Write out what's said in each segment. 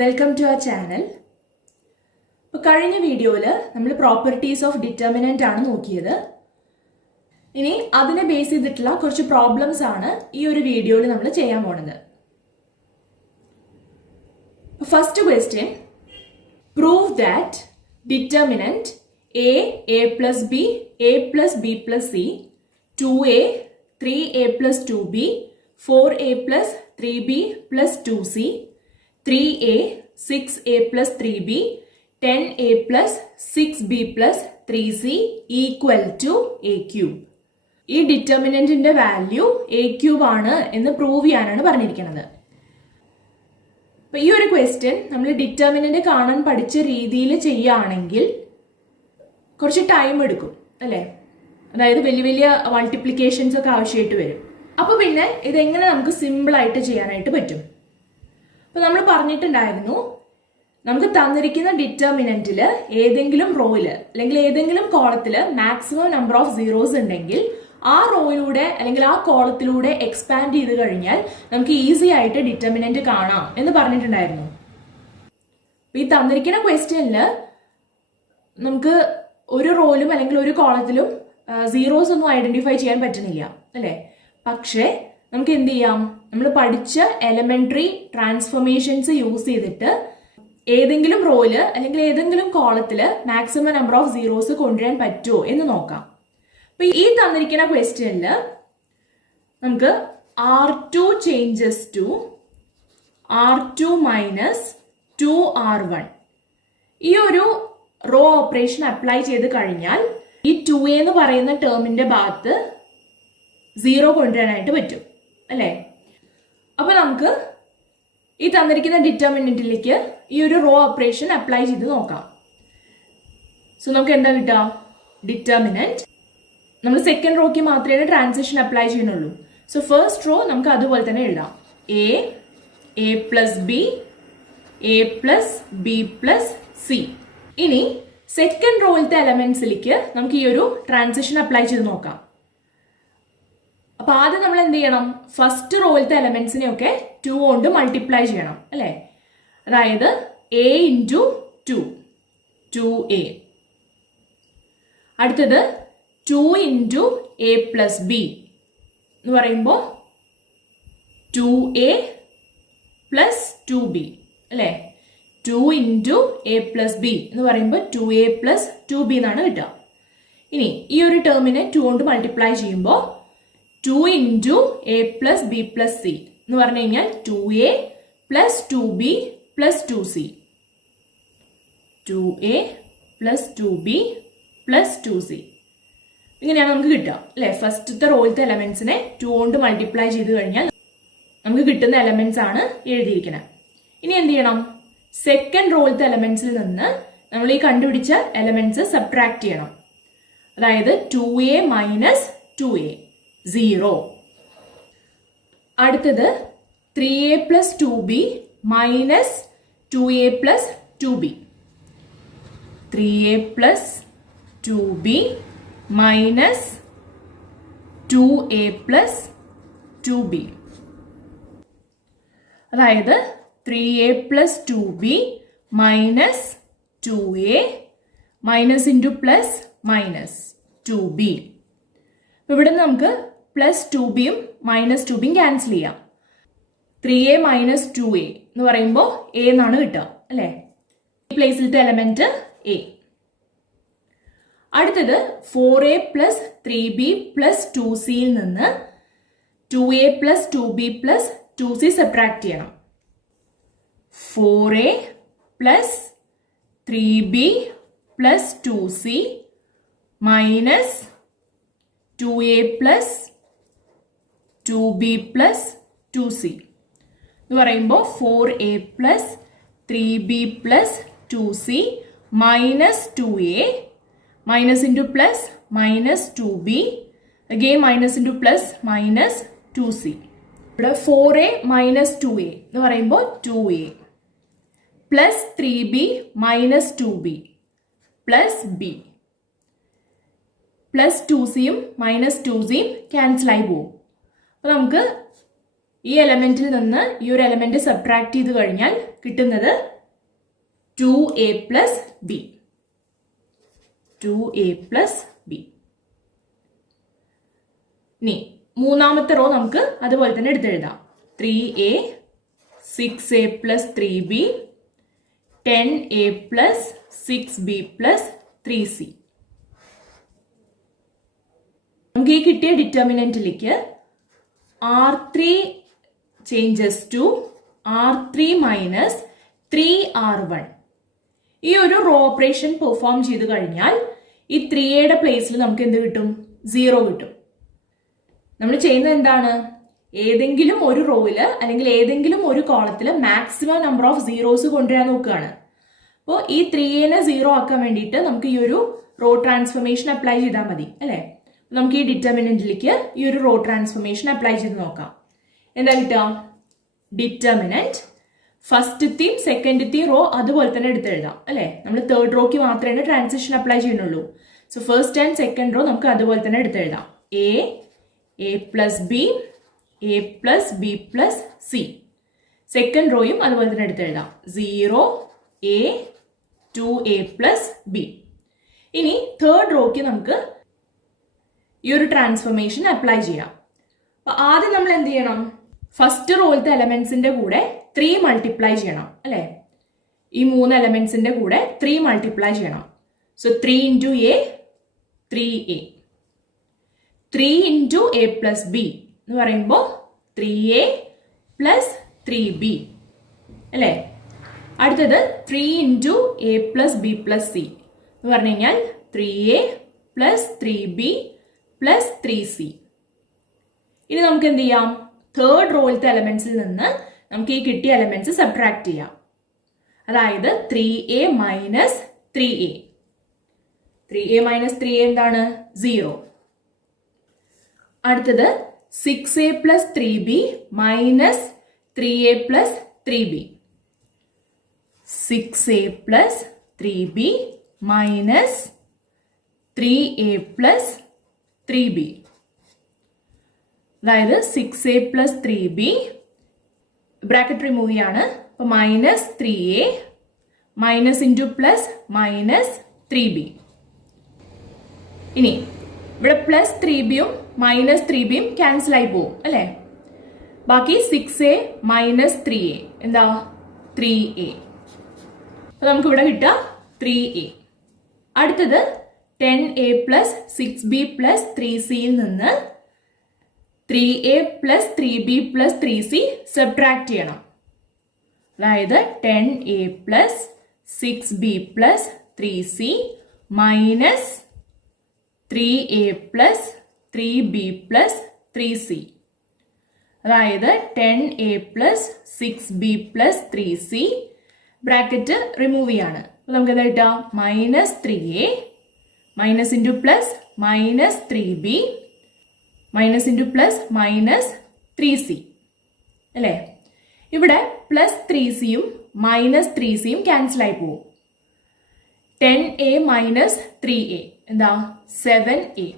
Welcome to our channel. ഇപ്പോൾ കഴിഞ്ഞ വീഡിയോയിൽ നമ്മൾ പ്രോപ്പർട്ടീസ് ഓഫ് ഡിറ്റർമിനന്റ് ആണ് നോക്കിയത്. ഇനി അതിനെ ബേസ് ചെയ്തിട്ടുള്ള കുറച്ച് പ്രോബ്ലംസ് ആണ് ഈ ഒരു വീഡിയോയിൽ നമ്മൾ ചെയ്യാൻ പോണത്. First question, prove that determinant a plus b, a plus b plus c, 2a, 3a plus 2b, 4a plus 3b plus 2c, 3a, 6a plus 3b, 10a plus 6b plus 3c equal to a cube. ഈ ഡിറ്റർമിനന്റിന്റെ value a cube ആണ് എന്ന് prove ചെയ്യാനാണ് പറഞ്ഞിരിക്കുന്നത്. അപ്പൊ ഈ ഒരു question നമ്മൾ ഡിറ്റർമിനന്റ് കാണാൻ പഠിച്ച രീതിയിൽ ചെയ്യുകയാണെങ്കിൽ കുറച്ച് ടൈം എടുക്കും അല്ലേ, അതായത് വലിയ വലിയ മൾട്ടിപ്ലിക്കേഷൻസ് ഒക്കെ ആവശ്യമായിട്ട് വരും. അപ്പൊ പിന്നെ ഇതെങ്ങനെ നമുക്ക് സിമ്പിൾ ആയിട്ട് ചെയ്യാനായിട്ട് പറ്റും? അപ്പൊ നമ്മൾ പറഞ്ഞിട്ടുണ്ടായിരുന്നു, നമുക്ക് തന്നിരിക്കുന്ന ഡിറ്റർമിനന്റിൽ ഏതെങ്കിലും റോയില് അല്ലെങ്കിൽ ഏതെങ്കിലും കോളത്തില് മാക്സിമം നമ്പർ ഓഫ് സീറോസ് ഉണ്ടെങ്കിൽ ആ റോയിലൂടെ അല്ലെങ്കിൽ ആ കോളത്തിലൂടെ എക്സ്പാൻഡ് ചെയ്ത് കഴിഞ്ഞാൽ നമുക്ക് ഈസി ആയിട്ട് ഡിറ്റർമിനന്റ് കാണാം എന്ന് പറഞ്ഞിട്ടുണ്ടായിരുന്നു. ഈ തന്നിരിക്കുന്ന ക്വസ്റ്റ്യനിൽ നമുക്ക് ഒരു റോയിലും അല്ലെങ്കിൽ ഒരു കോളത്തിലും സീറോസ് ഒന്നും ഐഡന്റിഫൈ ചെയ്യാൻ പറ്റുന്നില്ല അല്ലേ. പക്ഷേ നമുക്ക് എന്ത് ചെയ്യാം, നമ്മൾ പഠിച്ച എലമെന്ററി ട്രാൻസ്ഫോർമേഷൻസ് യൂസ് ചെയ്തിട്ട് ഏതെങ്കിലും റോയില് അല്ലെങ്കിൽ ഏതെങ്കിലും കോളത്തില് മാക്സിമം നമ്പർ ഓഫ് സീറോസ് കൊണ്ടുവരാൻ പറ്റുമോ എന്ന് നോക്കാം. അപ്പൊ ഈ തന്നിരിക്കുന്ന ക്വസ്റ്റ്യനില് നമുക്ക് R2 changes to R2 minus 2R1 ഈ ഒരു റോ ഓപ്പറേഷൻ അപ്ലൈ ചെയ്ത് കഴിഞ്ഞാൽ ഈ 2a എന്ന് പറയുന്ന ടേമിന്റെ ഭാഗത്ത് 0 കൊണ്ടുവരാനായിട്ട് പറ്റും അല്ലേ. അപ്പൊ നമുക്ക് ഈ തന്നിരിക്കുന്ന ഡിറ്റർമിനന്റിലേക്ക് ഈ ഒരു റോ ഓപ്പറേഷൻ അപ്ലൈ ചെയ്ത് നോക്കാം. സോ നമുക്ക് എന്താ കിട്ടുക, ഡിറ്റർമിനന്റ് നമ്മൾ സെക്കൻഡ് റോക്ക് മാത്രമേ ട്രാൻസിഷൻ അപ്ലൈ ചെയ്യുന്നുള്ളൂ. സോ ഫസ്റ്റ് റോ നമുക്ക് അതുപോലെ തന്നെ എഴുതാം, a plus B, a plus B plus C. ഇനി സെക്കൻഡ് റോയിലത്തെ എലമെന്റ്സിലേക്ക് നമുക്ക് ഈ ഒരു ട്രാൻസിഷൻ അപ്ലൈ ചെയ്ത് നോക്കാം. അപ്പൊ ആദ്യം നമ്മൾ എന്ത് ചെയ്യണം, ഫസ്റ്റ് റോയിലത്തെ എലമെന്റ്സിനെ ഒക്കെ 2 കൊണ്ട് മൾട്ടിപ്ലൈ ചെയ്യണം അല്ലെ. അതായത് a ഇൻറ്റു 2, 2a. അടുത്തത് 2 ഇൻറ്റു a പ്ലസ് ബി എന്ന് പറയുമ്പോൾ 2a പ്ലസ് 2b അല്ലെ. 2 ഇൻറ്റു എ പ്ലസ് ബി എന്ന് പറയുമ്പോൾ 2a പ്ലസ് 2b എന്നാണ് കിട്ടുക. ഇനി ഈ ഒരു ടേമിനെ 2 കൊണ്ട് മൾട്ടിപ്ലൈ ചെയ്യുമ്പോൾ 2 into A plus B plus C എന്ന് പറഞ്ഞു കഴിഞ്ഞാൽ 2a plus 2b plus 2c, 2a plus 2b plus 2c ഇങ്ങനെയാണ് നമുക്ക് കിട്ടുക അല്ലെ. ഫസ്റ്റത്തെ റോയിലത്തെ എലമെന്റ്സിനെ 2 കൊണ്ട് മൾട്ടിപ്ലൈ ചെയ്ത് കഴിഞ്ഞാൽ നമുക്ക് കിട്ടുന്ന എലമെന്റ്സ് ആണ് എഴുതിയിരിക്കുന്നത്. ഇനി എന്ത് ചെയ്യണം, സെക്കൻഡ് റോയിലത്തെ എലമെന്റ്സിൽ നിന്ന് നമ്മൾ ഈ കണ്ടുപിടിച്ച എലമെന്റ്സ് സബ്ട്രാക്ട് ചെയ്യണം. അതായത് 2a മൈനസ് 2a 0. അടുത്തത് 3a plus 2b minus 2a plus 2b, 3a plus 2b minus 2a plus 2b. അതായത് 3a plus 2b minus 2a minus into plus minus 2b. ഇവിടെ നമുക്ക് പ്ലസ് 2bയും മൈനസ് 2bയും ക്യാൻസൽ ചെയ്യാം. 3a minus 2a എന്ന് പറയുമ്പോൾ a എന്നാണ് കിട്ടുക അല്ലെ. ഈ പ്ലേസിലത്തെ എലമെന്റ് a. അടുത്തത് 4a പ്ലസ് 3b പ്ലസ് 2cയിൽ നിന്ന് 2a plus 2b plus 2c subtract ചെയ്യണം. 4a plus 3b plus 2c minus 2a plus 2b plus 2c എന്ന് പറയുമ്പോൾ 4a plus 3b plus 2c minus 2a minus into plus minus 2b again minus into plus minus 2c. ഇവിടെ 4a minus 2a എന്ന് പറയുമ്പോൾ 2a plus 3b minus 2b plus b plus 2cയും minus 2cയും cancel ആയി പോകും. അപ്പൊ നമുക്ക് ഈ എലമെന്റിൽ നിന്ന് ഈ ഒരു എലമെന്റ് സബ്ട്രാക്ട് ചെയ്ത് കഴിഞ്ഞാൽ കിട്ടുന്നത് 2a plus B. 2a plus B. ഇനി മൂന്നാമത്തെ റോ നമുക്ക് അതുപോലെ തന്നെ എടുത്തെഴുതാം. 3a 6a plus 3b 10a plus 6b plus 3c. നമുക്ക് ഈ കിട്ടിയ ഡിറ്റർമിനന്റിലേക്ക് R3 changes to R3 minus 3R1 ഈ ഒരു റോ ഓപ്പറേഷൻ പെർഫോം ചെയ്ത് കഴിഞ്ഞാൽ ഈ 3യുടെ പ്ലേസിൽ നമുക്ക് എന്ത് കിട്ടും? 0 കിട്ടും. നമ്മൾ ചെയ്യുന്നത് എന്താണ്? ഏതെങ്കിലും ഒരു റോയില് അല്ലെങ്കിൽ ഏതെങ്കിലും ഒരു കോളത്തിൽ മാക്സിമം നമ്പർ ഓഫ് സീറോസ് കൊണ്ടുവരാൻ നോക്കുകയാണ്. അപ്പോൾ ഈ 3നെ 0 ആക്കാൻ വേണ്ടിയിട്ട് നമുക്ക് ഈ ഒരു റോ ട്രാൻസ്ഫോർമേഷൻ അപ്ലൈ ചെയ്താൽ മതി അല്ലേ? നമുക്ക് ഈ ഡിറ്റർമിനന്റിലേക്ക് ഈ ഒരു റോ ട്രാൻസ്ഫോർമേഷൻ അപ്ലൈ ചെയ്ത് നോക്കാം. എന്താ കിട്ടുക? ഡിറ്റർമിനന്റ് ഫസ്റ്റത്തെയും സെക്കൻഡത്തെയും റോ അതുപോലെ തന്നെ എടുത്തെഴുതാം അല്ലെ? നമ്മൾ തേർഡ് റോക്ക് മാത്രമേ ട്രാൻസിഷൻ അപ്ലൈ ചെയ്യുന്നുള്ളൂ. So first and second row നമുക്ക് അതുപോലെ തന്നെ എടുത്തെഴുതാം. A plus B A plus B plus C. Second റോയും അതുപോലെ തന്നെ എടുത്തെഴുതാം. 0 a 2a പ്ലസ് ബി. ഇനി തേർഡ് റോക്ക് നമുക്ക് ഈ ഒരു ട്രാൻസ്ഫോർമേഷൻ അപ്ലൈ ചെയ്യാം. അപ്പൊ ആദ്യം നമ്മൾ എന്ത് ചെയ്യണം? ഫസ്റ്റ് റോയിലത്തെ എലമെന്റ്സിന്റെ കൂടെ 3 മൾട്ടിപ്ലൈ ചെയ്യണം അല്ലെ? ഈ 3 എലമെന്റ്സിന്റെ കൂടെ 3 മൾട്ടിപ്ലൈ ചെയ്യണം. So 3 into A 3a. 3 into A plus B എന്ന് പറയുമ്പോൾ 3a പ്ലസ് 3b അല്ലെ? അടുത്തത് 3 into A plus B plus C എന്ന് പറഞ്ഞു കഴിഞ്ഞാൽ 3a plus 3b plus 3c. ഇനി നമുക്ക് എന്ത് ചെയ്യാം? തേർഡ് റോയിലത്തെ എലമെന്റ്സിൽ നിന്ന് നമുക്ക് ഈ കിട്ടിയ എലമെന്റ്സ് സബ്ട്രാക്ട് ചെയ്യാം. അതായത് 3a minus 3a. 3a minus 3a എന്താണ്? 0. അടുത്തത് 6a plus 3b minus 3a plus 3b. 6a plus 3b minus 3a plus 3b. അതായത് 6a plus 3b bracket remove ചെയ്യാണ്. അപ്പൊ minus 3a minus into plus minus 3b. ഇനി ഇവിടെ plus 3bയും minus 3bയും cancel ആയി പോകും അല്ലെ? ബാക്കി 6a മൈനസ് 3a എന്താ? 3a. അപ്പൊ നമുക്ക് ഇവിടെ കിട്ടുക 3a. അടുത്തത് 10a പ്ലസ് 6b പ്ലസ് 3cയിൽ നിന്ന് 3a plus 3b plus 3c subtract ചെയ്യണം. അതായത് 10a plus 6b plus 3c minus 3a plus 3b plus 3c. അതായത് 10a plus 6b plus 3c bracket remove ചെയ്യാണ്. നമുക്ക് എന്താ കിട്ടുക? Minus 3a minus into plus minus 3b minus into plus minus 3c അല്ലേ? ഇവിടെ plus 3cയും minus 3cയും cancel ആയി പോകും. 10a minus 3a എന്താ? 7a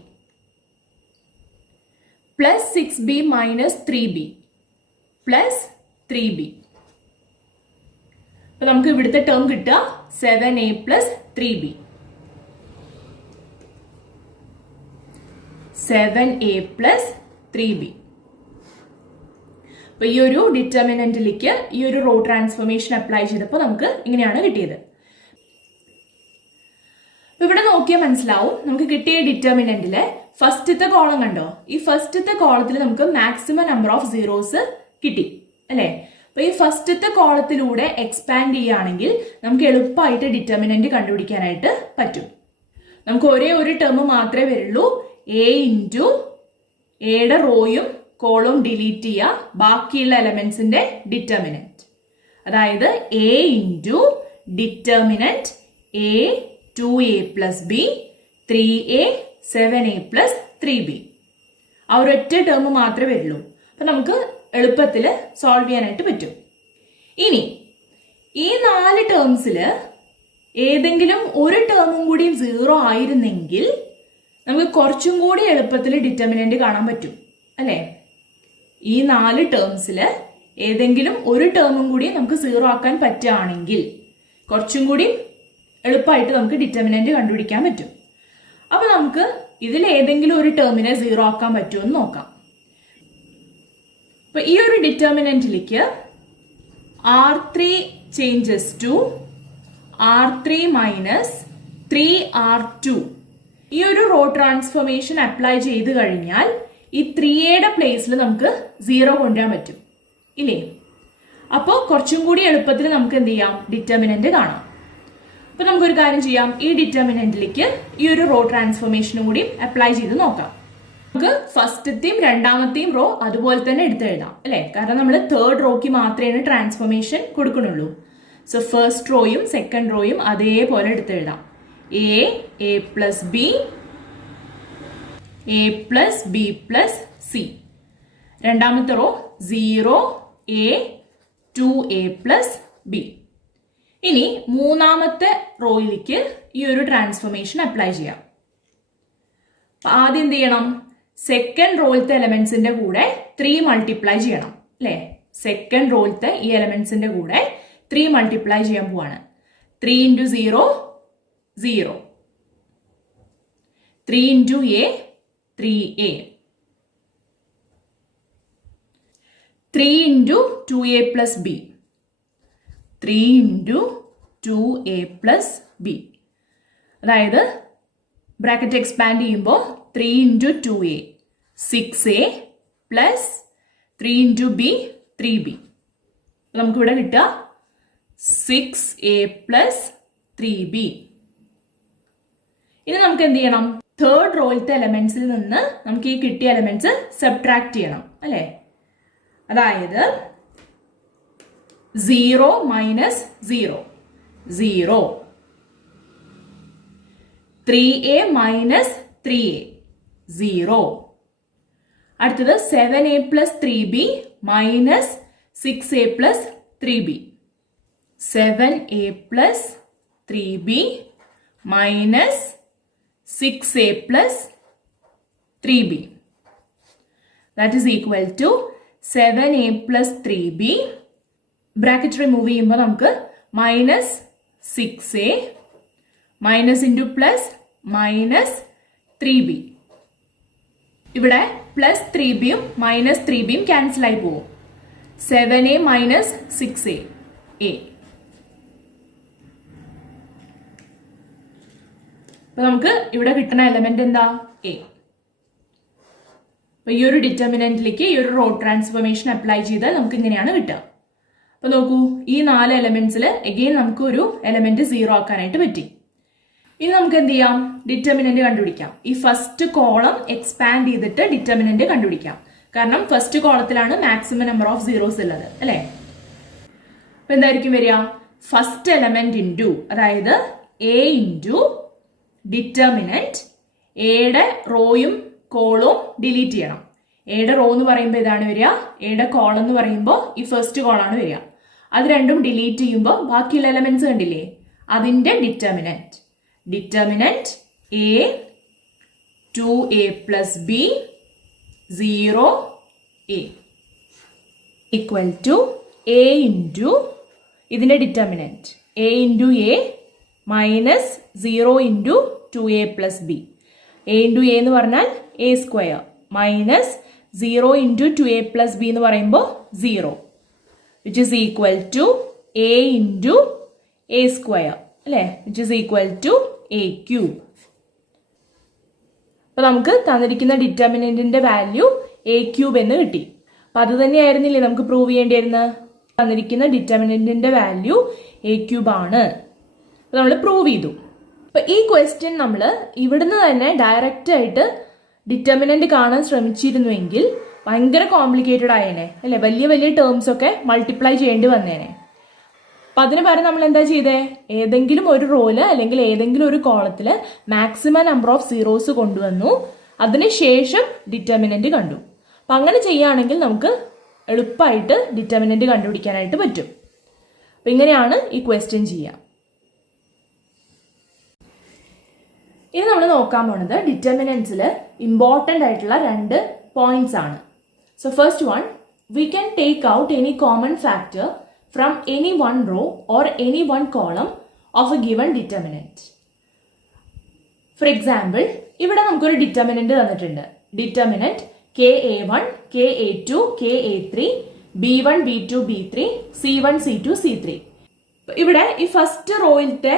plus 6b minus 3b plus 3b. അപ്പൊ നമുക്ക് ഇവിടുത്തെ ടേം കിട്ടുക 7a plus 3b. 7a plus 3b. അപ്പൊ ഈ ഒരു ഡിറ്റർമിനന്റിലേക്ക് ഈ ഒരു റോ ട്രാൻസ്ഫോർമേഷൻ അപ്ലൈ ചെയ്തപ്പോൾ നമുക്ക് ഇങ്ങനെയാണ് കിട്ടിയത്. ഇവിടെ നോക്കിയാൽ മനസ്സിലാവും നമുക്ക് കിട്ടിയ ഡിറ്റർമിനന്റിലെ ഫസ്റ്റത്തെ കോളം കണ്ടോ? ഈ ഫസ്റ്റത്തെ കോളത്തിൽ നമുക്ക് മാക്സിമം നമ്പർ ഓഫ് സീറോസ് കിട്ടി അല്ലെ? അപ്പൊ ഈ ഫസ്റ്റത്തെ കോളത്തിലൂടെ എക്സ്പാൻഡ് ചെയ്യുകയാണെങ്കിൽ നമുക്ക് എളുപ്പമായിട്ട് ഡിറ്റർമിനന്റ് കണ്ടുപിടിക്കാനായിട്ട് പറ്റും. നമുക്ക് ഒരേ ഒരു ടേം മാത്രമേ വരുള്ളൂ. എ ഇൻറ്റു എയുടെ റോയും കോളും ഡിലീറ്റ് ചെയ്യുക, ബാക്കിയുള്ള എലമെന്റ്സിന്റെ ഡിറ്റർമിനന്റ്. അതായത് A into determinant A 2a plus B 3a 7a plus 3b. ആ ഒരൊറ്റ ടേം മാത്രമേ വരുള്ളൂ. അപ്പൊ നമുക്ക് എളുപ്പത്തിൽ സോൾവ് ചെയ്യാനായിട്ട് പറ്റും. ഇനി ഈ 4 ടേംസിൽ ഏതെങ്കിലും ഒരു ടേമും കൂടി 0 ആയിരുന്നെങ്കിൽ നമുക്ക് കുറച്ചും കൂടി എളുപ്പത്തിൽ ഡിറ്റർമിനന്റ് കാണാൻ പറ്റും അല്ലേ? ഈ 4 ടേംസിൽ ഏതെങ്കിലും ഒരു ടേമും കൂടി നമുക്ക് 0 ആക്കാൻ പറ്റുകയാണെങ്കിൽ കുറച്ചും കൂടി എളുപ്പമായിട്ട് നമുക്ക് ഡിറ്റർമിനന്റ് കണ്ടുപിടിക്കാൻ പറ്റും. അപ്പൊ നമുക്ക് ഇതിൽ ഏതെങ്കിലും ഒരു ടേമിനെ 0 ആക്കാൻ പറ്റുമോ എന്ന് നോക്കാം. അപ്പൊ ഈ ഒരു ഡിറ്റർമിനന്റിലേക്ക് R3 changes to R3 minus 3R2 ഈ ഒരു റോ ട്രാൻസ്ഫോർമേഷൻ അപ്ലൈ ചെയ്ത് കഴിഞ്ഞാൽ ഈ 3യുടെ പ്ലേസിൽ നമുക്ക് 0 കൊണ്ടുവരാൻ പറ്റും ഇല്ലേ? അപ്പോൾ കുറച്ചും കൂടി എളുപ്പത്തിൽ നമുക്ക് എന്ത് ചെയ്യാം, ഡിറ്റർമിനന്റ് കാണാം. അപ്പൊ നമുക്കൊരു കാര്യം ചെയ്യാം, ഈ ഡിറ്റർമിനന്റിലേക്ക് ഈ ഒരു റോ ട്രാൻസ്ഫോർമേഷനും കൂടി അപ്ലൈ ചെയ്ത് നോക്കാം. നമുക്ക് ഫസ്റ്റത്തെയും രണ്ടാമത്തെയും റോ അതുപോലെ തന്നെ എടുത്തെഴുതാം അല്ലെ, കാരണം നമ്മൾ തേർഡ് റോക്ക് മാത്രമേ ട്രാൻസ്ഫോർമേഷൻ കൊടുക്കണുള്ളൂ. സോ ഫസ്റ്റ് റോയും സെക്കൻഡ് റോയും അതേപോലെ എടുത്തെഴുതാം. A plus B, A plus B plus C. രണ്ടാമത്തെ row 0 A 2a plus B. ഇനി മൂന്നാമത്തെ റോയിലേക്ക് ഈ ഒരു ട്രാൻസ്ഫോർമേഷൻ അപ്ലൈ ചെയ്യാം. ആദ്യം എന്ത് ചെയ്യണം, സെക്കൻഡ് റോയിലത്തെ എലമെന്റ്സിന്റെ കൂടെ 3 മൾട്ടിപ്ലൈ ചെയ്യണം അല്ലെ. സെക്കൻഡ് റോയിലത്തെ ഈ എലമെന്റ്സിന്റെ കൂടെ 3 മൾട്ടിപ്ലൈ ചെയ്യാൻ പോവാണ്. 3 into 0 0, 3 into a 3a, 3 into 2a plus b, 3 into 2a plus b. അതായത് ബ്രാക്കറ്റ് എക്സ്പാൻഡ് ചെയ്യുമ്പോൾ 3 into 2a 6a plus 3 into b 3b. നമുക്കിവിടെ കിട്ടുക 6a plus 3b. ഇനി നമുക്ക് എന്ത് ചെയ്യണം, തേർഡ് റോയിലത്തെ എലമെന്റ്സിൽ നിന്ന് നമുക്ക് ഈ കിട്ടിയ എലമെന്റ്സ് സബ്ട്രാക്ട് ചെയ്യണം അല്ലെ. അതായത് 0 മൈനസ് 0 0, 3a മൈനസ് 3a 0. അടുത്തത് 7a plus 3b minus 6a plus 3b. 7a plus 3b minus 6a plus 3b. That is equal to 7a plus 3b. Bracket remove ചെയ്യുമ്പോൾ നമുക്ക് minus 6a minus into plus minus 3b. ഇവിടെ plus 3bയും minus 3bയും cancel ആയി പോകും. 7a minus 6a a. അപ്പൊ നമുക്ക് ഇവിടെ കിട്ടുന്ന element എന്താ, എ. അപ്പൊ ഈ ഒരു ഡിറ്റർമിനന്റിലേക്ക് ഈ ഒരു റോ ട്രാൻസ്ഫോർമേഷൻ അപ്ലൈ ചെയ്താൽ നമുക്ക് ഇങ്ങനെയാണ് കിട്ടുക. അപ്പൊ നോക്കൂ, ഈ 4 എലമെന്റ്സിൽ അഗെയിൻ നമുക്ക് ഒരു എലമെന്റ് 0 ആക്കാനായിട്ട് പറ്റി. ഇനി നമുക്ക് എന്ത് ചെയ്യാം, ഡിറ്റർമിനന്റ് കണ്ടുപിടിക്കാം. ഈ ഫസ്റ്റ് കോളം എക്സ്പാൻഡ് ചെയ്തിട്ട് ഡിറ്റർമിനന്റ് കണ്ടുപിടിക്കാം. കാരണം ഫസ്റ്റ് കോളത്തിലാണ് മാക്സിമം നമ്പർ ഓഫ് സീറോസ് ഉള്ളത് അല്ലെ. അപ്പൊ എന്തായിരിക്കും വരിക, ഫസ്റ്റ് എലമെന്റ് ഇൻറ്റു, അതായത് എ ഇൻറ്റു ഡിറ്റർമിനന്റ്. എയുടെ റോയും കോളും ഡിലീറ്റ് ചെയ്യണം. എയുടെ റോ എന്ന് പറയുമ്പോൾ ഇതാണ് വരിക, എയുടെ കോളം എന്ന് പറയുമ്പോൾ ഈ ഫസ്റ്റ് കോളാണ് വരിക. അത് രണ്ടും ഡിലീറ്റ് ചെയ്യുമ്പോൾ ബാക്കിയുള്ള എലമെന്റ്സ് കണ്ടില്ലേ, അതിന്റെ determinant. Determinant A 2a plus B 0a equal to A into ഇതിന്റെ determinant A into A minus 0 into 2a plus B. A into A എന്ന് പറഞ്ഞാൽ A square minus 0 into 2a plus B എന്ന് പറയുമ്പോൾ 0, which is equal to A into A square അല്ലെ, which is equal to A cube. അപ്പൊ നമുക്ക് തന്നിരിക്കുന്ന ഡിറ്റർമിനന്റിന്റെ value A cube എന്ന് കിട്ടി. അപ്പൊ അത് തന്നെയായിരുന്നില്ലേ നമുക്ക് പ്രൂവ് ചെയ്യേണ്ടിയിരുന്നത്. തന്നിരിക്കുന്ന ഡിറ്റർമിനന്റിന്റെ വാല്യൂ എ ക്യൂബ് ആണ്. നമ്മൾ പ്രൂവ് ചെയ്തു. അപ്പൊ ഈ ക്വസ്റ്റ്യൻ നമ്മൾ ഇവിടുന്ന് തന്നെ ഡയറക്റ്റ് ആയിട്ട് ഡിറ്റർമിനന്റ് കാണാൻ ശ്രമിച്ചിരുന്നുവെങ്കിൽ ഭയങ്കര കോംപ്ലിക്കേറ്റഡ് ആയേനെ അല്ലെ, വലിയ വലിയ ടേംസ് ഒക്കെ മൾട്ടിപ്ലൈ ചെയ്യേണ്ടി വന്നേനെ. അപ്പൊ അതിന് പകരം നമ്മൾ എന്താ ചെയ്തേ, ഏതെങ്കിലും ഒരു റോയില് അല്ലെങ്കിൽ ഏതെങ്കിലും ഒരു കോളത്തില് മാക്സിമം നമ്പർ ഓഫ് സീറോസ് കൊണ്ടുവന്നു, അതിനുശേഷം ഡിറ്റർമിനന്റ് കണ്ടു. അപ്പൊ അങ്ങനെ ചെയ്യുകയാണെങ്കിൽ നമുക്ക് എളുപ്പമായിട്ട് ഡിറ്റർമിനന്റ് കണ്ടുപിടിക്കാനായിട്ട് പറ്റും. അപ്പൊ ഇങ്ങനെയാണ് ഈ ക്വസ്റ്റ്യൻ ചെയ്യുക. ഇനി നമ്മൾ നോക്കാൻ പോണത് ഡിറ്റർമിനൻസിൽ ഇമ്പോർട്ടൻ്റ് ആയിട്ടുള്ള 2 പോയിന്റ്സ് ആണ്. So first one, we can take out any common factor from any one row or any one column of a given determinant. For example, ഇവിടെ നമുക്കൊരു ഡിറ്റർമിനന്റ് തന്നിട്ടുണ്ട്. Determinant KA1, KA2, KA3, B1, B2, B3, C1, C2, C3. ഇവിടെ ഈ first റോയിലത്തെ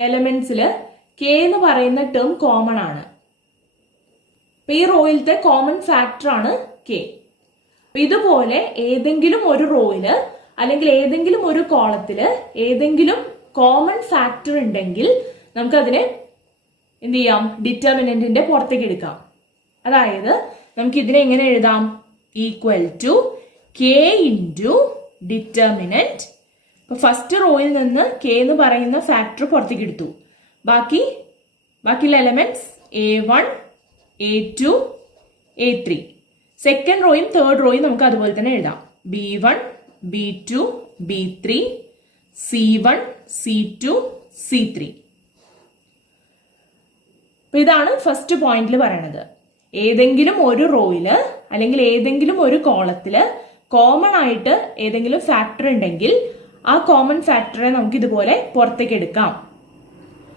എലമെന്റ്സിൽ K എന്ന് പറയുന്ന term common ആണ്. ഈ റോയിലത്തെ common factor ആണ് K. ഇതുപോലെ ഏതെങ്കിലും ഒരു റോയില് അല്ലെങ്കിൽ ഏതെങ്കിലും ഒരു കോളത്തില് ഏതെങ്കിലും കോമൺ ഫാക്ടർ ഉണ്ടെങ്കിൽ നമുക്കതിനെ എന്ത് ചെയ്യാം, ഡിറ്റർമിനന്റിന്റെ പുറത്തേക്ക് എടുക്കാം. അതായത് നമുക്ക് ഇതിനെ എങ്ങനെ എഴുതാം, equal to K into determinant. ഇപ്പൊ ഫസ്റ്റ് റോയിൽ നിന്ന് K എന്ന് പറയുന്ന ഫാക്ടർ പുറത്തേക്ക് എടുത്തു. ബാക്കിയുള്ള elements A1, A2, A3. Second റോയും തേർഡ് റോയും നമുക്ക് അതുപോലെ തന്നെ എഴുതാം. B1, B2, B3, C1, C2, C3. അപ്പൊ ഇതാണ് ഫസ്റ്റ് പോയിന്റിൽ പറയണത്. ഏതെങ്കിലും ഒരു റോയില് അല്ലെങ്കിൽ ഏതെങ്കിലും ഒരു കോളത്തില് കോമൺ ആയിട്ട് ഏതെങ്കിലും ഫാക്ടർ ഉണ്ടെങ്കിൽ ആ കോമൺ ഫാക്ടറെ നമുക്ക് ഇതുപോലെ പുറത്തേക്ക് എടുക്കാം.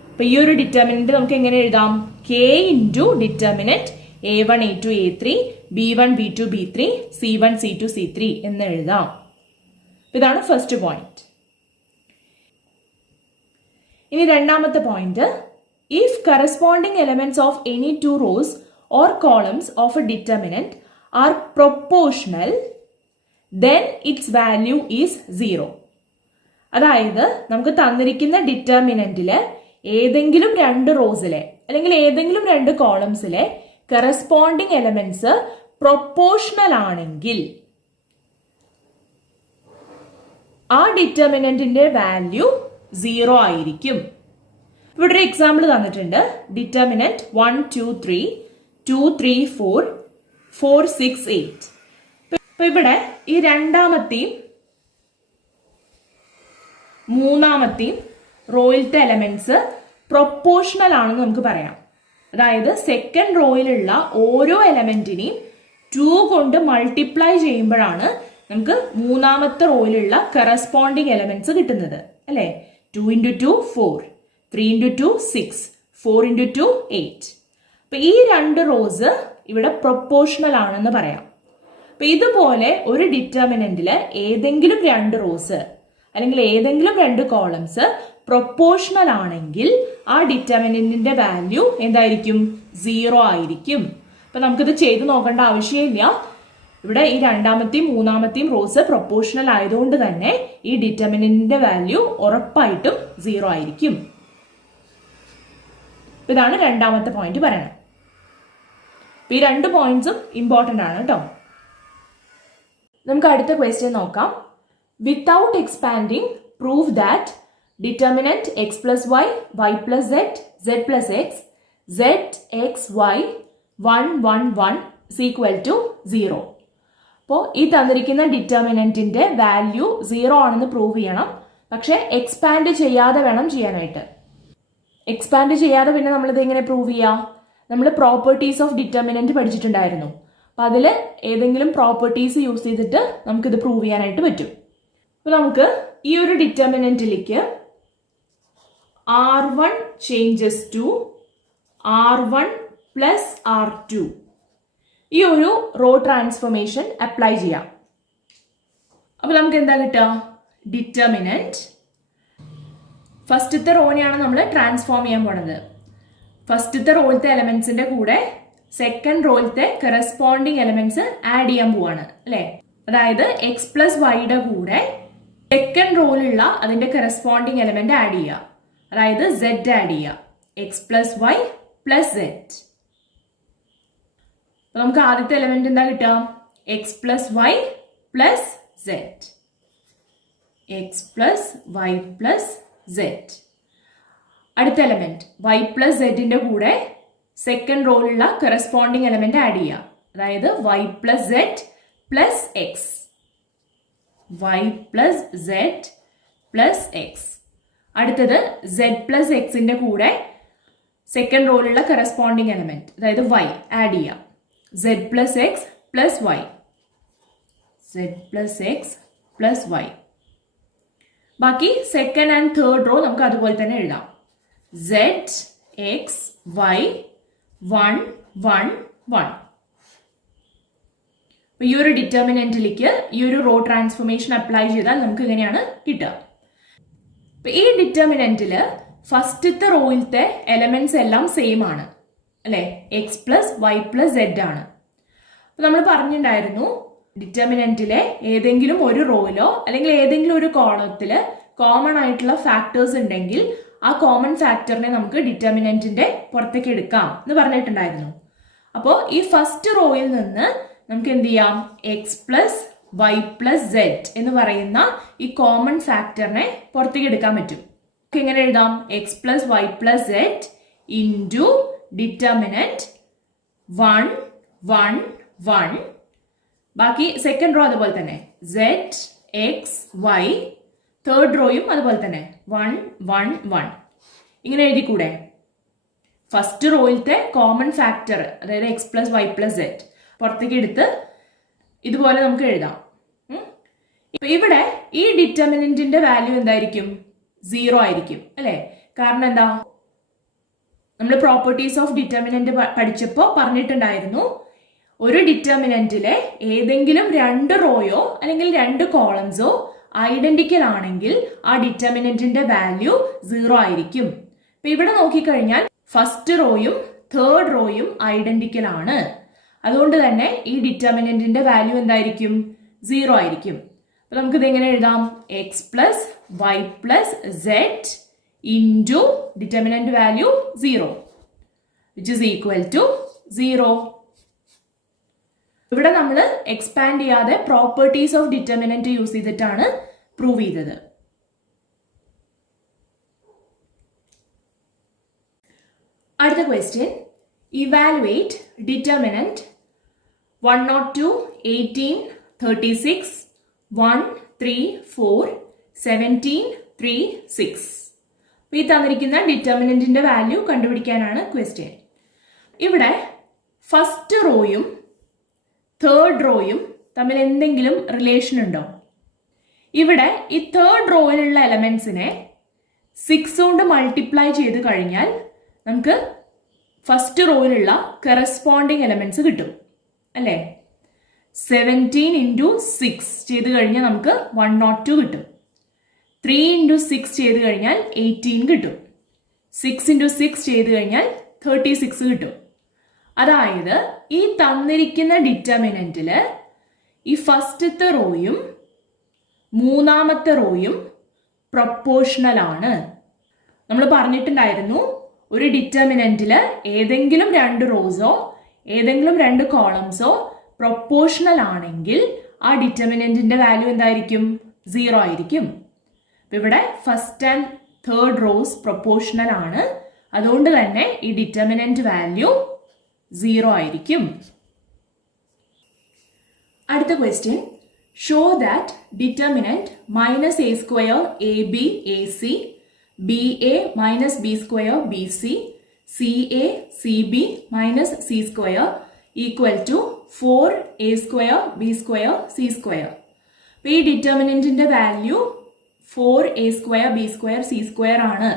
അപ്പൊ ഈ ഒരു ഡിറ്റർമിനന്റ് നമുക്ക് എങ്ങനെ എഴുതാം, K into determinant A1, A2, A3, B1, B2, B3, C1, C2, C3 എന്ന് എഴുതാം. ഇതാണ് ഫസ്റ്റ് പോയിന്റ്. ഇനി രണ്ടാമത്തെ point, if corresponding elements of any two rows or columns of a determinant are proportional then its value is 0. അതായത് നമുക്ക് തന്നിരിക്കുന്ന ഡിറ്റർമിനന്റില് ഏതെങ്കിലും രണ്ട് റോസിലെ അല്ലെങ്കിൽ ഏതെങ്കിലും രണ്ട് കോളംസിലെ കറസ്പോണ്ടിങ് എലമെന്റ്സ് പ്രൊപ്പോർഷണൽ ആണെങ്കിൽ ആ ഡിറ്റർമിനന്റിന്റെ വാല്യൂ 0 ആയിരിക്കും. ഇവിടെ ഒരു എക്സാമ്പിൾ തന്നിട്ടുണ്ട്. ഡിറ്റർമിനന്റ് 1, 2, 3, 2, 3, 4, 4, 6, 8. അപ്പൊ ഇവിടെ ഈ രണ്ടാമത്തെയും മൂന്നാമത്തെയും റോയിലത്തെ എലമെന്റ്സ് പ്രൊപ്പോർഷണൽ ആണെന്ന് നമുക്ക് പറയാം. അതായത് സെക്കൻഡ് റോയിലുള്ള ഓരോ എലമെന്റിനെയും 2 കൊണ്ട് മൾട്ടിപ്ലൈ ചെയ്യുമ്പോഴാണ് നമുക്ക് മൂന്നാമത്തെ റോയിലുള്ള കറസ്പോണ്ടിങ് എലമെന്റ്സ് കിട്ടുന്നത്, അല്ലെ? 2 into 2 4, 3 into 2 6, 4 into 2 8. അപ്പൊ ഈ രണ്ട് റോസ് ഇവിടെ പ്രൊപ്പോർഷണൽ ആണെന്ന് പറയാം. അപ്പൊ ഇതുപോലെ ഒരു ഡിറ്റർമിനന്റില് ഏതെങ്കിലും രണ്ട് റോസ് അല്ലെങ്കിൽ ഏതെങ്കിലും രണ്ട് കോളംസ് പ്രൊപ്പോർഷണൽ ആണെങ്കിൽ ആ ഡിറ്റർമിനന്റിന്റെ വാല്യൂ എന്തായിരിക്കും, 0 ആയിരിക്കും. അപ്പൊ നമുക്കിത് ചെയ്ത് നോക്കേണ്ട ആവശ്യമില്ല. ഇവിടെ ഈ രണ്ടാമത്തെയും മൂന്നാമത്തെയും റോസ് പ്രൊപ്പോർഷണൽ ആയതുകൊണ്ട് തന്നെ ഈ ഡിറ്റർമിനന്റിന്റെ വാല്യൂ ഉറപ്പായിട്ടും 0 ആയിരിക്കും. ഇതാണ് രണ്ടാമത്തെ പോയിന്റ് പറയണം. ഈ രണ്ട് പോയിന്റ്സും ഇമ്പോർട്ടന്റ് ആണ് കേട്ടോ. നമുക്ക് അടുത്ത ക്വസ്റ്റ്യൻ നോക്കാം. Without expanding prove that determinant x plus y, y plus z, z plus x, z x y 1 1 1 is equal to 0. അപ്പോൾ ഈ തന്നിരിക്കുന്ന ഡിറ്റർമിനന്റിന്റെ വാല്യൂ 0 ആണെന്ന് പ്രൂവ് ചെയ്യണം. പക്ഷെ എക്സ്പാൻഡ് ചെയ്യാതെ വേണം ചെയ്യാനായിട്ട്. എക്സ്പാൻഡ് ചെയ്യാതെ പിന്നെ നമ്മളിത് എങ്ങനെ പ്രൂവ് ചെയ്യാം? നമ്മൾ പ്രോപ്പർട്ടീസ് ഓഫ് ഡിറ്റർമിനന്റ് പഠിച്ചിട്ടുണ്ടായിരുന്നു. അപ്പൊ അതിൽ ഏതെങ്കിലും പ്രോപ്പർട്ടീസ് യൂസ് ചെയ്തിട്ട് നമുക്കിത് പ്രൂവ് ചെയ്യാനായിട്ട് പറ്റും. അപ്പൊ നമുക്ക് ഈ ഒരു ഡിറ്റർമിനന്റിലേക്ക് R1 changes to R1 plus R2 ഈ ഒരു റോ ട്രാൻസ്ഫോർമേഷൻ അപ്ലൈ ചെയ്യാം. അപ്പൊ നമുക്ക് എന്താ കിട്ടുക? ഡിറ്റർമിനന്റ് ഫസ്റ്റത്തെ റോനെയാണ് നമ്മൾ ട്രാൻസ്ഫോം ചെയ്യാൻ പോണത്. ഫസ്റ്റത്തെ റോയിലത്തെ എലമെന്റ്സിന്റെ കൂടെ സെക്കൻഡ് റോയിലത്തെ കറസ്പോണ്ടിങ് എലമെന്റ്സ് ആഡ് ചെയ്യാൻ പോവാണ്, അല്ലെ? അതായത് എക്സ് പ്ലസ് വൈയുടെ കൂടെ സെക്കൻഡ് റോയിലുള്ള അതിന്റെ കറസ്പോണ്ടിങ് എലമെന്റ് ആഡ് ചെയ്യുക. അതായത് സെഡ് ആഡ് ചെയ്യുക. X plus y plus zed. നമുക്ക് ആദ്യത്തെ എലമെന്റ് എന്താ കിട്ടുക? X plus y plus zed. X plus y plus zed. അടുത്ത എലമെന്റ് വൈ പ്ലസ് സെഡിന്റെ കൂടെ സെക്കൻഡ് റോയിലുള്ള കറസ്പോണ്ടിങ് എലമെന്റ് ആഡ് ചെയ്യുക. അതായത് y plus zed plus x. Y plus zed plus x. അടുത്തത് സെഡ് പ്ലസ് എക്സിന്റെ കൂടെ സെക്കൻഡ് റോയിലുള്ള കറസ്പോണ്ടിങ് എലമെന്റ് അതായത് വൈ ആഡ് ചെയ്യാം. Zed plus x plus y. z plus x plus y. ബാക്കി സെക്കൻഡ് ആൻഡ് തേർഡ് റോ നമുക്ക് അതുപോലെ തന്നെ എഴുതാം. z x y 1 1 1. ഈ ഒരു ഡിറ്റർമിനന്റിലേക്ക് ഈ ഒരു റോ ട്രാൻസ്ഫോർമേഷൻ അപ്ലൈ ചെയ്താൽ നമുക്ക് ഇങ്ങനെയാണ് കിട്ടുക. ഈ ഡിറ്റർമിനന്റില് ഫസ്റ്റത്തെ റോയിലത്തെ എലമെന്റ്സ് എല്ലാം സെയിം ആണ് അല്ലെ, x plus y plus zed ആണ്. അപ്പൊ നമ്മൾ പറഞ്ഞിട്ടുണ്ടായിരുന്നു ഡിറ്റർമിനന്റിലെ ഏതെങ്കിലും ഒരു റോയിലോ അല്ലെങ്കിൽ ഏതെങ്കിലും ഒരു കോളത്തില് കോമൺ ആയിട്ടുള്ള ഫാക്ടേഴ്സ് ഉണ്ടെങ്കിൽ ആ കോമൺ ഫാക്ടറിനെ നമുക്ക് ഡിറ്റർമിനന്റിന്റെ പുറത്തേക്ക് എടുക്കാം എന്ന് പറഞ്ഞിട്ടുണ്ടായിരുന്നു. അപ്പോൾ ഈ ഫസ്റ്റ് റോയിൽ നിന്ന് നമുക്ക് എന്ത് ചെയ്യാം, x plus y plus zed എന്ന് പറയുന്ന ഈ കോമൺ ഫാക്ടറിനെ പുറത്തേക്ക് എടുക്കാൻ പറ്റും. എങ്ങനെ എഴുതാം, x plus y plus zed into determinant 1 1 1. ബാക്കി സെക്കൻഡ് റോ അതുപോലെ തന്നെ സെഡ് എക്സ് വൈ, തേർഡ് റോയും അതുപോലെ തന്നെ 1 1 1. ഇങ്ങനെ എഴുതിക്കൂടെ? ഫസ്റ്റ് റോയിലത്തെ കോമൺ ഫാക്ടർ അതായത് x plus y plus zed പുറത്തേക്ക് എടുത്ത് ഇതുപോലെ നമുക്ക് എഴുതാം. ഇവിടെ ഈ ഡിറ്റർമിനന്റിന്റെ വാല്യൂ എന്തായിരിക്കും, 0 ആയിരിക്കും അല്ലെ. കാരണം എന്താ, നമ്മൾ പ്രോപ്പർട്ടീസ് ഓഫ് ഡിറ്റർമിനന്റ് പഠിച്ചപ്പോൾ പറഞ്ഞിട്ടുണ്ടായിരുന്നു ഒരു ഡിറ്റർമിനന്റിലെ ഏതെങ്കിലും 2 റോയോ അല്ലെങ്കിൽ 2 കോളംസോ ഐഡന്റിക്കൽ ആണെങ്കിൽ ആ ഡിറ്റർമിനന്റിന്റെ വാല്യൂ 0 ആയിരിക്കും. അപ്പൊ ഇവിടെ നോക്കിക്കഴിഞ്ഞാൽ ഫസ്റ്റ് റോയും തേർഡ് റോയും ഐഡന്റിക്കൽ ആണ്. അതുകൊണ്ട് തന്നെ ഈ ഡിറ്റർമിനന്റിന്റെ വാല്യൂ എന്തായിരിക്കും, 0 ആയിരിക്കും. അപ്പൊ നമുക്കിത് എങ്ങനെ എഴുതാം, x plus y plus zed into determinant value 0 which is equal to 0. ഇവിടെ നമ്മൾ എക്സ്പാൻഡ് ചെയ്യാതെ പ്രോപ്പർട്ടീസ് ഓഫ് ഡിറ്റർമിനന്റ് യൂസ് ചെയ്തിട്ടാണ് പ്രൂവ് ചെയ്തത്. അടുത്ത ക്വസ്റ്റ്യൻ, ഇവാലുവേറ്റ് ഡിറ്റർമിനന്റ് 102 18 36 1 3 4 17 3 6. ഈ തന്നിരിക്കുന്ന ഡിറ്റർമിനന്റിന്റെ വാല്യൂ കണ്ടുപിടിക്കാനാണ് ക്വസ്റ്റ്യൻ. ഇവിടെ ഫസ്റ്റ് റോയും തേർഡ് റോയും തമ്മിൽ എന്തെങ്കിലും റിലേഷൻ ഉണ്ടോ? ഇവിടെ ഈ തേർഡ് റോയിലുള്ള എലമെന്റ്സിനെ 6 കൊണ്ട് മൾട്ടിപ്ലൈ ചെയ്ത് കഴിഞ്ഞാൽ നമുക്ക് ഫസ്റ്റ് റോയിലുള്ള കറസ്പോണ്ടിങ് എലമെന്റ്സ് കിട്ടും അല്ലേ. 17 ഇൻറ്റു 6 ചെയ്ത് കഴിഞ്ഞാൽ നമുക്ക് 102 കിട്ടും. 3 ഇൻറ്റു 6 ചെയ്ത് കഴിഞ്ഞാൽ 18 കിട്ടും. 6 ഇൻറ്റു 6 ചെയ്ത് കഴിഞ്ഞാൽ 36 കിട്ടും. അതായത് ഈ തന്നിരിക്കുന്ന ഡിറ്റർമിനന്റില് ഈ ഫസ്റ്റത്തെ റോയും മൂന്നാമത്തെ റോയും പ്രൊപ്പോർഷണൽ ആണ്. നമ്മൾ പറഞ്ഞിട്ടുണ്ടായിരുന്നു ഒരു ഡിറ്റർമിനന്റില് ഏതെങ്കിലും 2 റോസോ ഏതെങ്കിലും 2 കോളംസോ പ്രൊപ്പോർഷണൽ ആണെങ്കിൽ ആ ഡിറ്റർമിനന്റിന്റെ വാല്യൂ എന്തായിരിക്കും, 0 ആയിരിക്കും. ഇവിടെ first and third rows proportional ആണ്. അതുകൊണ്ട് തന്നെ ഈ ഡിറ്റർമിനന്റ് വാല്യൂ 0 ആയിരിക്കും. അടുത്ത question, show that determinant minus A square A B A C B A minus B square B C C A C B minus C square equal to 4 A square B square C square. അപ്പൊ ഈ ഡിറ്റർമിനന്റിന്റെ value 4 A square B square C square ആണ്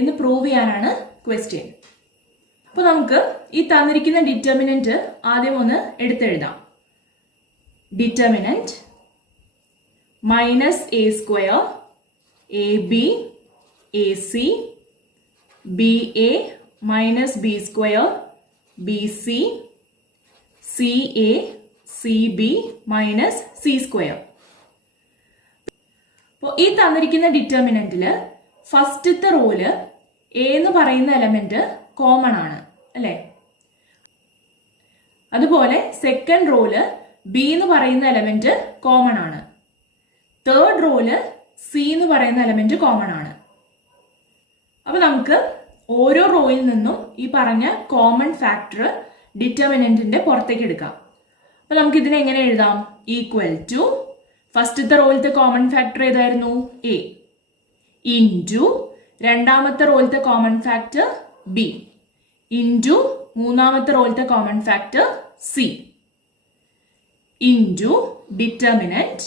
എന്ന് prove ചെയ്യാനാണ് question. അപ്പൊ നമുക്ക് ഈ തന്നിരിക്കുന്ന ഡിറ്റർമിനന്റ് ആദ്യം ഒന്ന് എടുത്തെഴുതാം. Determinant minus A square A B A C B A minus B square B C C A C B minus C square. അപ്പോൾ ഈ തന്നിരിക്കുന്ന ഡിറ്റർമിനന്റില് ഫസ്റ്റത്തെ റോയില് എ എന്ന് പറയുന്ന എലമെന്റ് കോമൺ ആണ് അല്ലെ. അതുപോലെ സെക്കൻഡ് റോയില് ബി എന്ന് പറയുന്ന എലമെന്റ് കോമൺ ആണ്. തേർഡ് റോയില് സി എന്ന് പറയുന്ന എലമെന്റ് കോമൺ ആണ്. അപ്പൊ നമുക്ക് ഓരോ റോയിൽ നിന്നും ഈ പറഞ്ഞ കോമൺ ഫാക്ടർ ഡിറ്റർമിനന്റിന്റെ പുറത്തേക്ക് എടുക്കാം. അപ്പൊ നമുക്ക് ഇതിനെ എങ്ങനെ എഴുതാം, ഈക്വൽ ടു ഫസ്റ്റത്തെ റോയിലത്തെ കോമൺ ഫാക്ടർ ഏതായിരുന്നു, എ, ഇൻറ്റു രണ്ടാമത്തെ റോയിലത്തെ കോമൺ ഫാക്ടർ ബി ഇൻറ്റു മൂന്നാമത്തെ റോയിലത്തെ common factor C into determinant.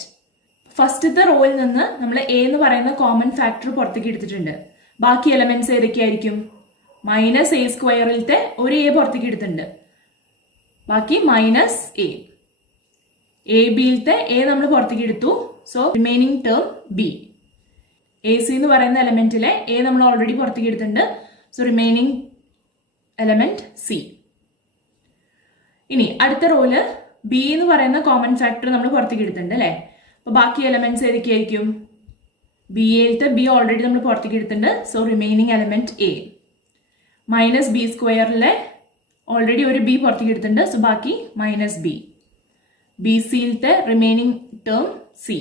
ഫസ്റ്റത്തെ റോയിൽ നിന്ന് നമ്മൾ എ എന്ന് പറയുന്ന കോമൺ ഫാക്ടർ പുറത്തേക്ക് എടുത്തിട്ടുണ്ട്. ബാക്കി എലമെന്റ്സ് ഏതൊക്കെയായിരിക്കും? മൈനസ് എ സ്ക്വയറിലത്തെ ഒരു എ പുറത്തേക്ക് എടുത്തിട്ടുണ്ട്, ബാക്കി മൈനസ് എ ബിയിലത്തെ എ നമ്മൾ പുറത്തേക്ക് എടുത്തു. So remaining term B. A C എന്ന് പറയുന്ന എലമെന്റിലെ എ നമ്മൾ ഓൾറെഡി പുറത്തേക്ക് എടുത്തിട്ടുണ്ട്. So remaining element C. ഇനി അടുത്ത റോയില് ബി എന്ന് പറയുന്ന കോമൺ ഫാക്ടർ നമ്മൾ പുറത്തേക്ക് എടുത്തിട്ടുണ്ട് അല്ലെ. അപ്പൊ ബാക്കി എലമെന്റ്സ് ഏതൊക്കെയായിരിക്കും? ബി എയിലത്തെ ബി ഓൾറെഡി നമ്മൾ പുറത്തേക്ക് എടുത്തിട്ടുണ്ട്. So remaining element A. Minus B സ്ക്വയറിലെ ഓൾറെഡി ഒരു ബി പുറത്തേക്ക് എടുത്തിട്ടുണ്ട്. സോ ബാക്കി മൈനസ് ബി. ബി സിയിലത്തെ റിമൈനിങ് ടേം സി.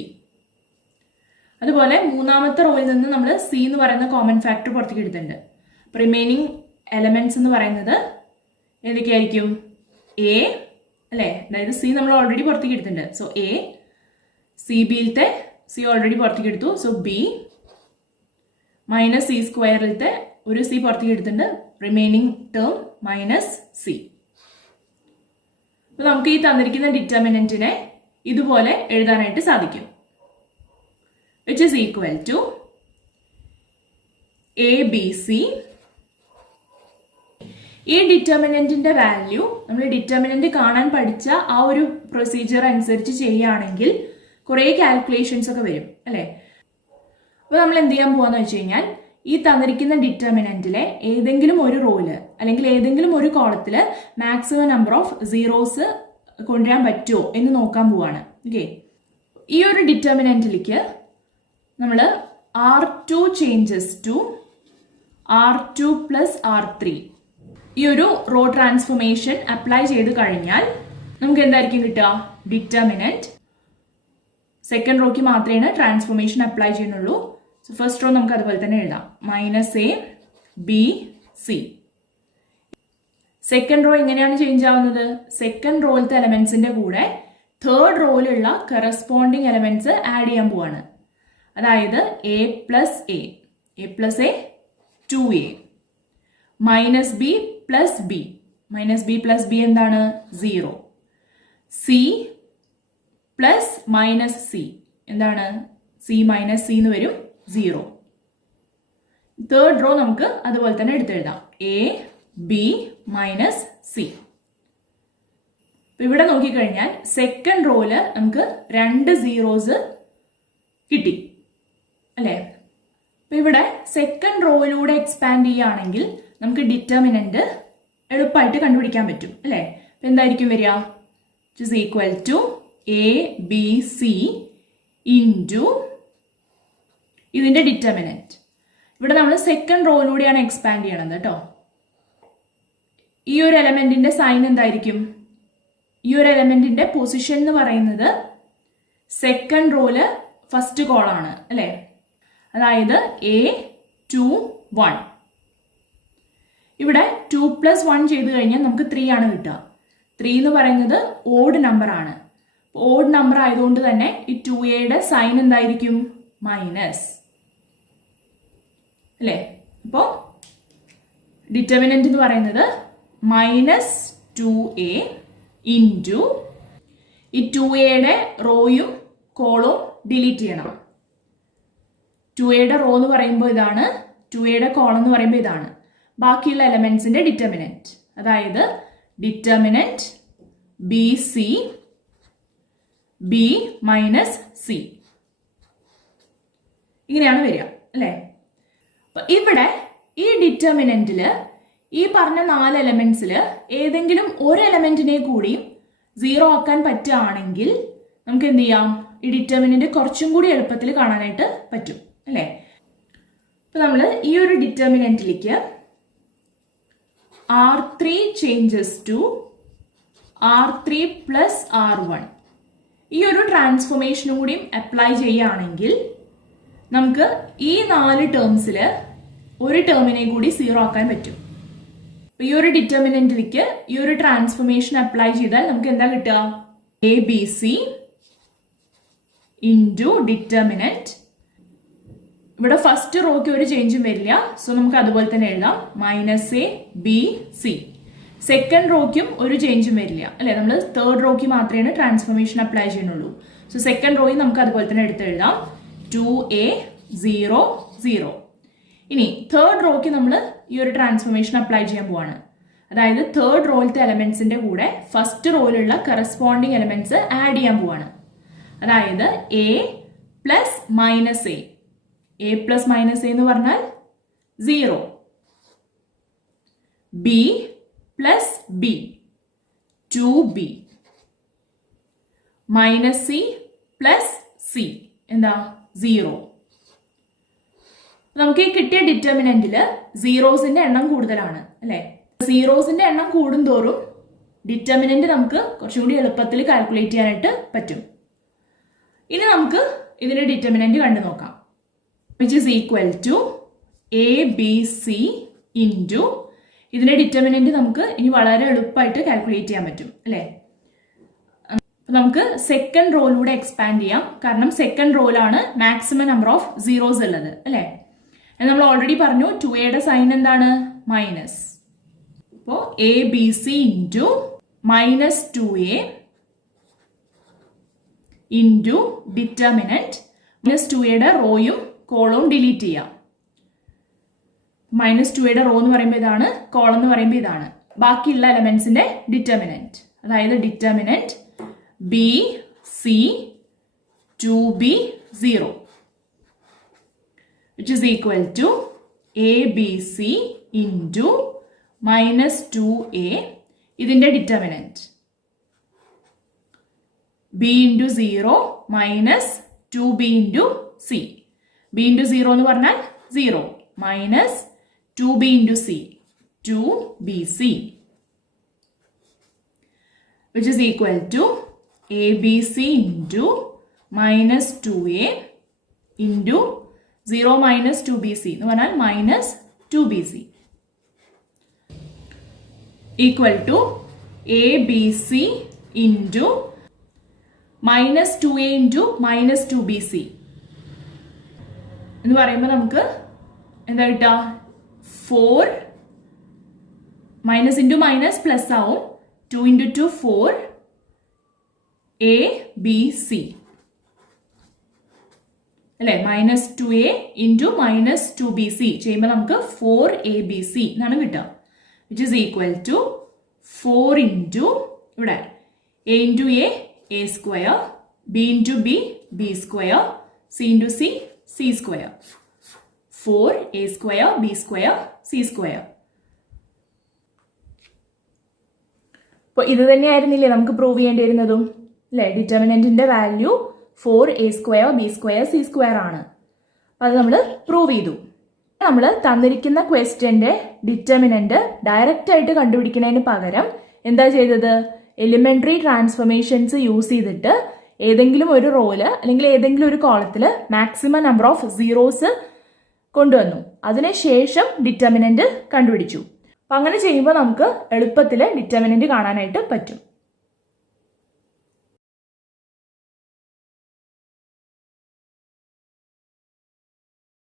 അതുപോലെ മൂന്നാമത്തെ റോയിൽ നിന്ന് നമ്മൾ സി എന്ന് പറയുന്ന കോമൺ ഫാക്ടർ പുറത്തേക്ക് എടുത്തിട്ടുണ്ട്. റിമൈനിങ് എലമെന്റ്സ് എന്ന് പറയുന്നത് ഏതൊക്കെയായിരിക്കും? എ അല്ലെ, അതായത് സി നമ്മൾ ഓൾറെഡി പുറത്തേക്ക് എടുത്തിട്ടുണ്ട്. So A. സി ബിയിലത്തെ സി ഓൾറെഡി പുറത്തേക്ക് എടുത്തു. So B. മൈനസ് സി സ്ക്വയറിലത്തെ ഒരു സി പുറത്തേക്ക് എടുത്തിട്ടുണ്ട്. Remaining term minus C. അപ്പൊ നമുക്ക് ഈ തന്നിരിക്കുന്ന ഡിറ്റർമിനന്റിനെ ഇതുപോലെ എഴുതാനായിട്ട് സാധിക്കും. which is equal to ABC. ഈ ഡിറ്റർമിനന്റിന്റെ വാല്യൂ നമ്മൾ ഡിറ്റർമിനന്റ് കാണാൻ പഠിച്ച ആ ഒരു പ്രൊസീജിയർ അനുസരിച്ച് ചെയ്യുകയാണെങ്കിൽ കുറെ കാൽക്കുലേഷൻസ് ഒക്കെ വരും അല്ലെ. അപ്പൊ നമ്മൾ എന്ത് ചെയ്യാൻ പോവാന്ന് വെച്ച് കഴിഞ്ഞാൽ ഈ തന്നിരിക്കുന്ന ഡിറ്റർമിനന്റിലെ ഏതെങ്കിലും ഒരു റോയില് അല്ലെങ്കിൽ ഏതെങ്കിലും ഒരു കോളത്തില് മാക്സിമം നമ്പർ ഓഫ് സീറോസ് കൊണ്ടുവരാൻ പറ്റുമോ എന്ന് നോക്കാൻ പോവാണ്. ഓക്കെ, ഈ ഒരു ഡിറ്റർമിനന്റിലേക്ക് നമ്മൾ R2 changes to R2 plus R3 ഈ ഒരു റോ ട്രാൻസ്ഫോർമേഷൻ അപ്ലൈ ചെയ്ത് കഴിഞ്ഞാൽ നമുക്ക് എന്തായിരിക്കും കിട്ടുക? ഡിറ്റർമിനന്റ്. സെക്കൻഡ് റോയ്ക്ക് മാത്രമേ ട്രാൻസ്ഫോർമേഷൻ അപ്ലൈ ചെയ്യുന്നുള്ളൂ. സോ ഫസ്റ്റ് റോ നമുക്ക് അതുപോലെ തന്നെ എഴുതാം. Minus A B C. Second row എങ്ങനെയാണ് ചേഞ്ച് ആവുന്നത്? സെക്കൻഡ് റോയിലത്തെ എലമെന്റ്സിന്റെ കൂടെ തേർഡ് റോയിലുള്ള കറസ്പോണ്ടിങ് എലമെന്റ്സ് ആഡ് ചെയ്യാൻ പോവാണ്. അതായത് A plus A 2a minus B plus B. Minus B plus B എന്താണ്? 0. സി പ്ലസ് മൈനസ് സി എന്താണ്? സി മൈനസ് സി എന്ന് വരും, 0. തേർഡ് റോ നമുക്ക് അതുപോലെ തന്നെ എടുത്തെഴുതാം. A B minus C. ഇവിടെ നോക്കിക്കഴിഞ്ഞാൽ സെക്കൻഡ് റോയില് നമുക്ക് 2 സീറോസ് കിട്ടി അല്ലെ. അപ്പൊ ഇവിടെ സെക്കൻഡ് റോയിലൂടെ എക്സ്പാൻഡ് ചെയ്യുകയാണെങ്കിൽ നമുക്ക് ഡിറ്റർമിനന്റ് എളുപ്പമായിട്ട് കണ്ടുപിടിക്കാൻ പറ്റും അല്ലെ. അപ്പൊ എന്തായിരിക്കും വരിക? which is equal to ABC into ഇതിന്റെ ഡിറ്റർമിനന്റ്. ഇവിടെ നമ്മൾ സെക്കൻഡ് റോയിലൂടെയാണ് എക്സ്പാൻഡ് ചെയ്യണത് കേട്ടോ. ഈ ഒരു എലമെന്റിന്റെ സൈൻ എന്തായിരിക്കും? ഈ ഒരു എലമെന്റിന്റെ പൊസിഷൻ എന്ന് പറയുന്നത് സെക്കൻഡ് റോയില് ഫസ്റ്റ് കോളാണ് അല്ലെ. അതായത് A2 1. ഇവിടെ 2 + 1 ചെയ്ത് കഴിഞ്ഞാൽ നമുക്ക് 3 ആണ് കിട്ടുക. 3 എന്ന് പറയുന്നത് ഓഡ് നമ്പർ ആണ്. ഓഡ് നമ്പർ ആയതുകൊണ്ട് തന്നെ ഈ 2a സൈൻ എന്തായിരിക്കും? മൈനസ് അല്ലേ. അപ്പോ ഡിറ്റർമിനന്റ് എന്ന് പറയുന്നത് മൈനസ് 2a ഇൻറ്റു ഈ 2a റോയും കോളും ഡിലീറ്റ് ചെയ്യണം. 2a റോ എന്ന് പറയുമ്പോൾ ഇതാണ്, 2a കോളം എന്ന് പറയുമ്പോൾ ഇതാണ്. ബാക്കിയുള്ള എലമെന്റ്സിന്റെ ഡിറ്റർമിനന്റ്, അതായത് determinant B C B minus C ഇങ്ങനെയാണ് വരിക അല്ലെ. അപ്പൊ ഇവിടെ ഈ ഡിറ്റർമിനന്റില് ഈ പറഞ്ഞ 4 എലമെന്റ്സില് ഏതെങ്കിലും ഒരു എലമെന്റിനെ കൂടി 0 ആക്കാൻ പറ്റുകയാണെങ്കിൽ നമുക്ക് എന്ത് ചെയ്യാം? ഈ ഡിറ്റർമിനന്റ് കുറച്ചും കൂടി എളുപ്പത്തിൽ കാണാനായിട്ട് പറ്റും അല്ലെ. അപ്പൊ നമ്മൾ ഈ ഒരു ഡിറ്റർമിനന്റിലേക്ക് R3 changes to R3 plus R1 ഈ ഒരു ട്രാൻസ്ഫോർമേഷനും കൂടി അപ്ലൈ ചെയ്യുകയാണെങ്കിൽ നമുക്ക് ഈ 4 ടേംസില് ഒരു ടേമിനെ കൂടി 0 ആക്കാൻ പറ്റും. ഈ ഒരു ഡിറ്റർമിനന്റിലേക്ക് ഈ ഒരു ട്രാൻസ്ഫോർമേഷൻ അപ്ലൈ ചെയ്താൽ നമുക്ക് എന്താ കിട്ടുക? ABC into determinant. ഇവിടെ ഫസ്റ്റ് റോയ്ക്ക് ഒരു ചേഞ്ചും വരില്ല, സോ നമുക്ക് അതുപോലെ തന്നെ എഴുതാം. Minus A B C. Second റോയ്ക്കും ഒരു ചേഞ്ചും വരില്ല അല്ലെ, നമ്മൾ തേർഡ് റോയ്ക്ക് മാത്രമേ ട്രാൻസ്ഫോർമേഷൻ അപ്ലൈ ചെയ്യുന്നുള്ളൂ. സോ സെക്കൻഡ് റോയിൽ നമുക്ക് അതുപോലെ തന്നെ എടുത്തെഴുതാം 2a 0 0. ഇനി തേർഡ് റോയ്ക്ക് നമ്മൾ ഈ ഒരു ട്രാൻസ്ഫോർമേഷൻ അപ്ലൈ ചെയ്യാൻ പോവാണ്. അതായത് തേർഡ് റോയിലത്തെ എലമെന്റ്സിന്റെ കൂടെ ഫസ്റ്റ് റോയിലുള്ള കറസ്പോണ്ടിങ് എലമെന്റ്സ് ആഡ് ചെയ്യാൻ പോവാണ്. അതായത് a plus minus A plus minus A എന്ന് പറഞ്ഞാൽ 0, b plus b 2b, minus C plus C എന്താ 0. നമുക്ക് ഈ കിട്ടിയ ഡിറ്റർമിനന്റില് സീറോസിന്റെ എണ്ണം കൂടുതലാണ് അല്ലെ. സീറോസിന്റെ എണ്ണം കൂടുന്തോറും ഡിറ്റർമിനന്റ് നമുക്ക് കുറച്ചും കൂടി എളുപ്പത്തിൽ കാൽക്കുലേറ്റ് ചെയ്യാനായിട്ട് പറ്റും. ഇനി നമുക്ക് ഇതിന്റെ ഡിറ്റർമിനന്റ് കണ്ടു നോക്കാം. Which is equal to ABC into ഇതിന്റെ ഡിറ്റർമിനന്റ് നമുക്ക് ഇനി വളരെ എളുപ്പമായിട്ട് കാൽക്കുലേറ്റ് ചെയ്യാൻ പറ്റും അല്ലെ. നമുക്ക് സെക്കൻഡ് റോയിലൂടെ എക്സ്പാൻഡ് ചെയ്യാം, കാരണം സെക്കൻഡ് റോയിലാണ് മാക്സിമം നമ്പർ ഓഫ് സീറോസ് ഉള്ളത് അല്ലെ. നമ്മൾ ഓൾറെഡി പറഞ്ഞു 2a സൈൻ എന്താണ് മൈനസ്. അപ്പോൾ ABC into minus 2a into determinant minus 2a റോയും കോളവും ഡിലീറ്റ് ചെയ്യാം. മൈനസ് 2a റോ എന്ന് പറയുമ്പോൾ ഇതാണ്, കോളം എന്ന് പറയുമ്പോൾ ഇതാണ്. ബാക്കിയുള്ള എലമെന്റ്സിന്റെ ഡിറ്റർമിനന്റ്, അതായത് determinant BC 2b 0 which is equal to ABC into minus 2a ഇതിന്റെ determinant b into 0 minus 2b into c. b into 0 എന്ന് പറഞ്ഞാൽ 0 minus 2b into c 2bc which is equal to ABC into minus 2a into 0 minus 2bc എന്ന് പറഞ്ഞാൽ minus 2bc equal to ABC into minus 2a into minus 2bc എന്ന് പറയുമ്പോൾ നമുക്ക് എന്താ കിട്ടുക? 4 minus into minus plus ആവും. 2 into 2 4 ABC അല്ലെ. Minus 2a into minus 2bc ചെയ്യുമ്പോൾ നമുക്ക് 4ABC എന്നാണ് കിട്ടുക. Which is equal to 4 into ഇവിടെ a into a square, b into b square, c into c square. 4a square b square c square. അപ്പോൾ ഇത് തന്നെയായിരുന്നില്ലേ നമുക്ക് പ്രൂവ് ചെയ്യേണ്ടി വരുന്നതും അല്ലെ. ഡിറ്റർമിനന്റിന്റെ value 4a square b square c square ആണ്. അത് നമ്മൾ പ്രൂവ് ചെയ്തു. നമ്മൾ തന്നിരിക്കുന്ന ക്വസ്റ്റ്യന്റെ ഡിറ്റർമിനന്റ് ഡയറക്റ്റ് ആയിട്ട് കണ്ടുപിടിക്കുന്നതിന് പകരം എന്താ ചെയ്തത്? എലിമെന്ററി ട്രാൻസ്ഫോർമേഷൻസ് യൂസ് ചെയ്തിട്ട് ഏതെങ്കിലും ഒരു റോയില് അല്ലെങ്കിൽ ഏതെങ്കിലും ഒരു കോളത്തില് മാക്സിമം നമ്പർ ഓഫ് സീറോസ് കൊണ്ടുവന്നു. അതിനുശേഷം ഡിറ്റർമിനന്റ് കണ്ടുപിടിച്ചു. അപ്പം അങ്ങനെ ചെയ്യുമ്പോൾ നമുക്ക് എളുപ്പത്തിൽ ഡിറ്റർമിനന്റ് കാണാനായിട്ട് പറ്റും.